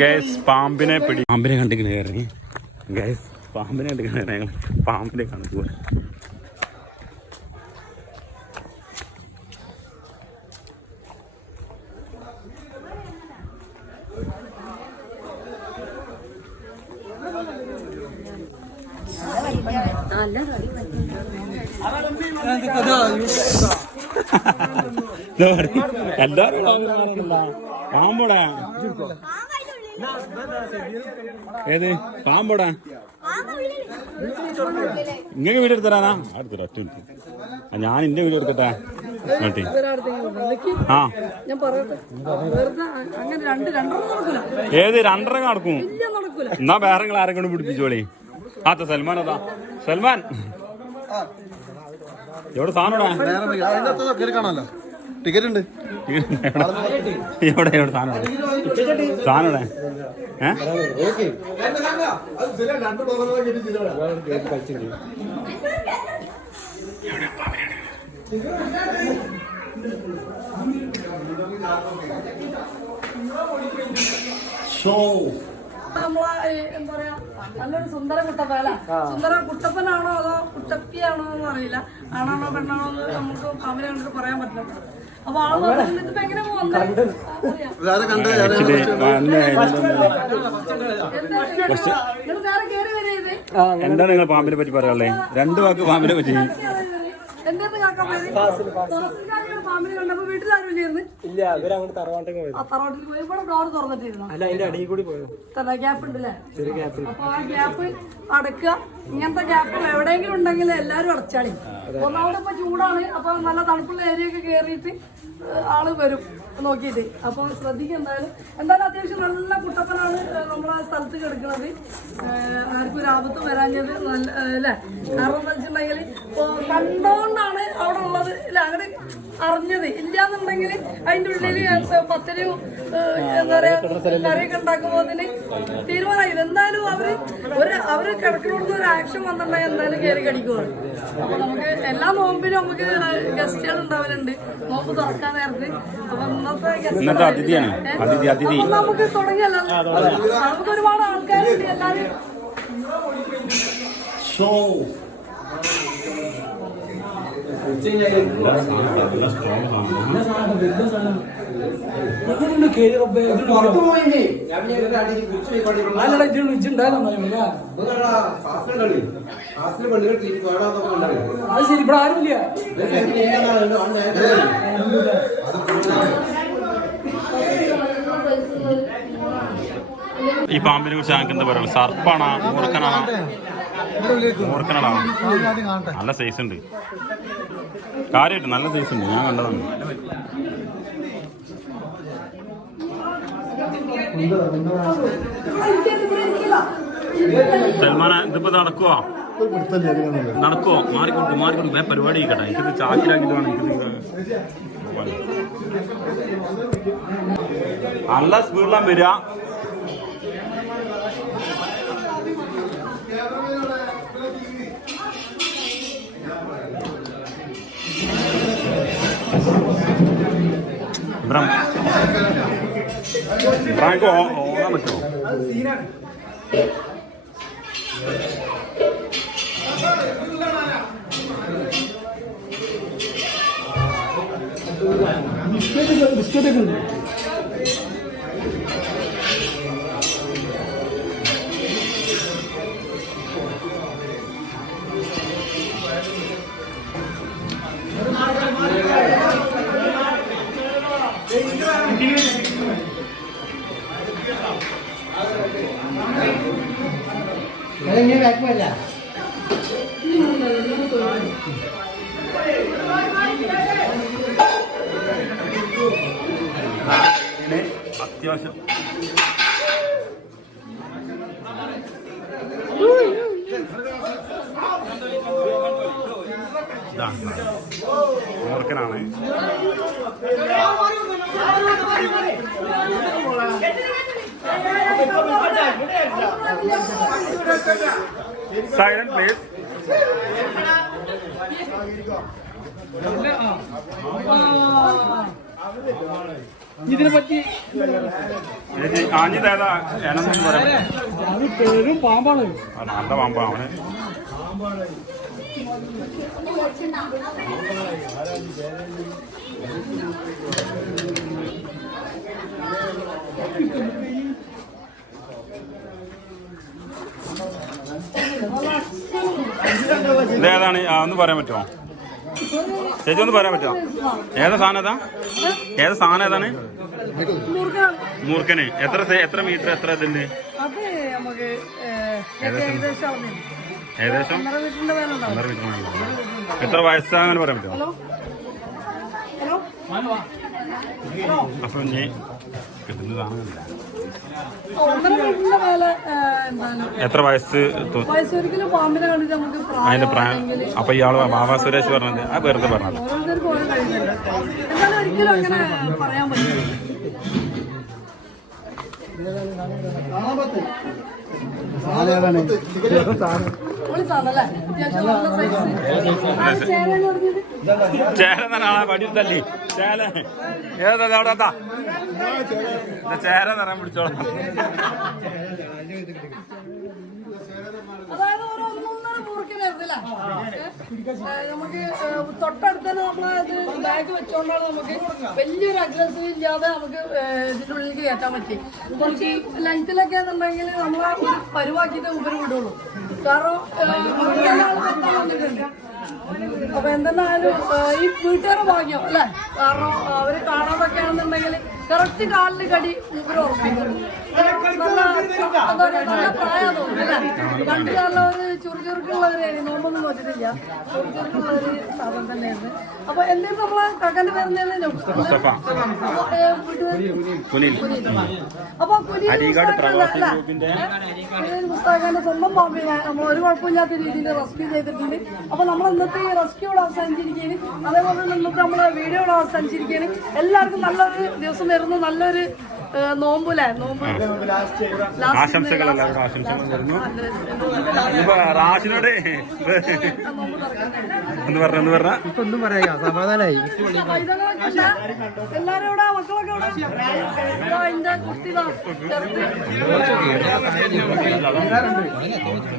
Guys പാമ്പിനെ കണ്ടിങ്ങനെ ഇറങ്ങി. Guys പാമ്പിനെ കണ്ടിങ്ങനെ ഞങ്ങൾ പാമ്പിനെ കാണുക. എല്ലാരും പാമ്പോടാ. ഏത് പാമ്പോടാ? ഇങ്ങനെ വീഡിയോ എടുത്തരാനാ? അടുത്തരാ ഒറ്റ മിനിറ്റ്. ഞാൻ എന്റെ വീഡിയോ എടുക്കട്ടെ. ആ ഏത് രണ്ടര നടക്കും? എന്നാ വേറെ നിങ്ങൾ ആരെ കൊണ്ട് പിടിപ്പിച്ചോളി. ആത്ത സൽമാൻ അതാ. സൽമാൻ എവിടെ സാധനോടാ? ടിക്കറ്റ് ഉണ്ട്. എവിടെ എവിടെ സാധനം സാധനോടെ? നമ്മളെ എന്താ പറയാ നല്ലൊരു സുന്ദര കുട്ടപ്പന. സുന്ദര കുട്ടപ്പനാണോ അതോ കുട്ടപ്പിയാണോ എന്ന് അറിയില്ല. ആണാണോ പെണ്ണാണോ എന്ന് നമുക്ക് പാമ്പിനെ കണ്ടിട്ട് പറയാൻ പറ്റില്ല. അപ്പൊ ആള് ഇതിപ്പോ എങ്ങനെ എന്താണ് നിങ്ങൾ പാമ്പിനെ പറ്റി പറയാനുള്ളത്? രണ്ടു വാക്ക് പാമ്പിനെ പറ്റി. പാമ്പിനെ കണ്ടപ്പോ വീട്ടിലാരും ഇല്ല. അവരങ്ങോട്ട് തറവാട്ടിൽ പോയി. തറവാട്ടിൽ പോയി. ഇവിടെ ഡോർ തുറന്നിട്ടിരുന്നു. അല്ല അതിന്റെ അടിയിൽ കൂടി പോയോ? ഗ്യാപ്പ് ഉണ്ടല്ലേ? അപ്പൊ ആ ഗ്യാപ്പ് അടക്കുക. ഇങ്ങനത്തെ ഗ്യാപ്പ് എവിടെയെങ്കിലും ഉണ്ടെങ്കിൽ എല്ലാരും അടച്ചാളി. ഒന്നാമത് ഇപ്പൊ ചൂടാണ്. അപ്പൊ നല്ല തണുപ്പുള്ള ഏരിയ ഒക്കെ കേറിയിട്ട് ആള് വരും നോക്കിയിട്ട്. അപ്പൊ ശ്രദ്ധിക്കുക. എന്തായാലും അത്യാവശ്യം നല്ല കുട്ടപ്പനാണ് നമ്മളെ സ്ഥലത്ത് കിടക്കുന്നത്. ആർക്കും ഒരു ആപത്ത് വരാഞ്ഞത് നല്ല അല്ലേ? കാരണം എന്താ വെച്ചിട്ടുണ്ടെങ്കിൽ കണ്ടോണ്ടാണ് അവിടെ ഉള്ളത് ഇല്ല അങ്ങനെ അറിഞ്ഞത്. ഇല്ലാന്നുണ്ടെങ്കിൽ അതിന്റെ ഉള്ളിൽ പത്തരയും എന്താ പറയാ കറിയൊക്കെ ഉണ്ടാക്കുമ്പോ അതിന് തീരുമാനമായില്ല. എന്തായാലും അവര് കിടക്കണോടുന്ന് ഒരു ആക്ഷൻ വന്നിട്ടുണ്ടെങ്കിൽ എന്തായാലും കയറി കടിക്കുവാണ്. അപ്പൊ നമുക്ക് എല്ലാ നോമ്പിലും നമുക്ക് ഗസ്റ്റുകൾ ഉണ്ടാവലുണ്ട് നോമ്പ് തുറക്കാൻ നേരത്ത്. അപ്പൊ ഇന്നത്തെ നമുക്ക് തുടങ്ങിയല്ലോ. നമുക്ക് ഒരുപാട് ആൾക്കാരുണ്ട്. എല്ലാരും ശരി ഇവിടെ ആരുമില്ല. ഈ പാമ്പിനെ കുറിച്ച് ഞങ്ങൾക്ക് എന്താ പറയുക? സർപ്പാണോ മൂർഖനാണോ? മൂർഖനാണോ? നല്ല സൈസ് ഉണ്ട്. കാര്യമായിട്ട് നല്ല സൈസ് ഉണ്ട്. ഞാൻ കണ്ടതാണ്. സൽമാന ഇതിപ്പോ നടക്കുവോ? മാറിക്കൊണ്ട് ഞാൻ പരിപാടി കേട്ടെ. എനിക്കിത് ചാക്കിലാക്കിട്ടാണ് നല്ല സ്പീഡിലാണ് വരിക. ഇബ്രാഹിം ഓടാൻ പറ്റുമോ? ബിസ്ക്കറ്റ് ഉണ്ട്. അത്യാവശ്യം മൂർഖനാണ്. Silent please. ഇതിനെ പറ്റി ആഞ്ഞിതേതാ ഏനൊന്നും പറയാൻ അത് പേരും പാമ്പാണ്. നല്ല പാമ്പാ അവന്. ഇതേതാണ് ഒന്ന് പറയാൻ പറ്റുമോ ചേച്ചി? ഒന്ന് പറയാൻ പറ്റുമോ ഏതാ സാധനം? ഏതാ സാധനം ഏതാണ്? മൂർഖന്. എത്ര മീറ്റർ എത്ര ഇതുണ്ട്? ഏകദേശം 1.5 മീറ്റർ. എത്ര വയസ്സാണെന്ന് പറയാൻ പറ്റുമോ? അപ്പൊ ഇനി കിട്ടുന്ന സാധനമില്ല. എത്ര വയസ്സ്? ഒരിക്കലും പാമ്പിനെ കണ്ടിട്ട് നമുക്ക് അതിന്റെ പ്രായം. അപ്പൊ ഇയാള് ബാബാ സുരേഷ് പറഞ്ഞത് ആ വെറുതെ പറഞ്ഞത്. ഓരോരുത്തർക്കും ഓരോ കഴിയുന്നില്ല. എന്നാലും ഒരിക്കലും അങ്ങനെ പറയാൻ പറ്റില്ല. ചേര തന്നെ വടിത്തല്ലേ ചേല ഏതാ അവിടെ എന്താ ചേര തരാൻ പിടിച്ചോളാം. അതായത് ഒരു 1.5 മൂർഖനായിരുന്നില്ല. നമുക്ക് തൊട്ടടുത്ത് തന്നെ നമ്മളത് ബാഗ് വെച്ചോണ്ടാണ് നമുക്ക് വലിയൊരു അഗ്രസീവ് ഇല്ലാതെ നമുക്ക് ഇതിന്റെ ഉള്ളിലേക്ക് കയറ്റാൻ പറ്റി. കുറച്ച് ലെങ്ത്തിലൊക്കെ എന്നുണ്ടെങ്കിൽ നമ്മളെ ഒരു പരുവാക്കിയിട്ട് ഉപരി വിടുള്ളൂ. കാരണം അപ്പൊ എന്തെന്നാലും ഈ വീട്ടുകാരുടെ ഭാഗ്യം അല്ലെ. കാരണം അവര് കാണാതൊക്കെ ആണെന്നുണ്ടെങ്കിൽ കറക്റ്റ് കാലിന് കടി ഇവര് ഉറപ്പിക്കും. നല്ല പ്രായം തോന്നുന്നു അല്ലെ. പണ്ട് കാലം ഒരു ചുറുചുറുക്കുള്ളവരായിരുന്നു. നോമ്പൊന്നും നോക്കിട്ടില്ല. ചുറുചുറുക്കുള്ളൊരു സാധനം തന്നെയായിരുന്നു. അപ്പൊ എന്തെങ്കിലും നമ്മളെ കക്കന്റെ പേരുന്നേലും അപ്പൊ മുസ്താഖാന്റെ സ്വന്തം പാമ്പിനെ നമ്മൾ ഒരു കുഴപ്പമില്ലാത്ത രീതിയിൽ റെസ്ക്യൂ ചെയ്തിട്ടുണ്ട്. അപ്പൊ നമ്മൾ ഇന്നത്തെ ഈ റെസ്ക്യൂടെ അവസാനിച്ചിരിക്കുകയാണ്. അതേപോലെ തന്നെ ഇന്നത്തെ നമ്മളെ വീഡിയോയുടെ അവസാനിച്ചിരിക്കുകയാണ്. എല്ലാവർക്കും നല്ലൊരു ദിവസം വരുന്നു. നല്ലൊരു നോമ്പുലെ നോമ്പ് ആശംസകൾ എല്ലാവരും ആശംസകൾ വരുന്നു. റാഷിനോട് എന്ന് പറഞ്ഞ ഇപ്പൊ ഒന്നും പറയാ സമാധാനായി. എല്ലാരും ഇവിടെ മക്കളൊക്കെ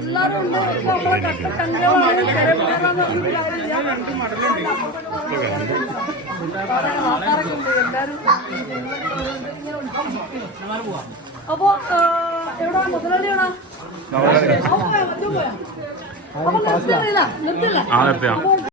എല്ലാരും ഉണ്ട്. നമ്മളെ കട്ടക്കഞ്ചാണ് തിരപ്പിടാന്ന് പറഞ്ഞിട്ട് കാര്യമില്ല. അപ്പൊ എവിടാ മുതലാളിയാണോ? അപ്പൊ നിർത്തില്ല. നിർത്തിയ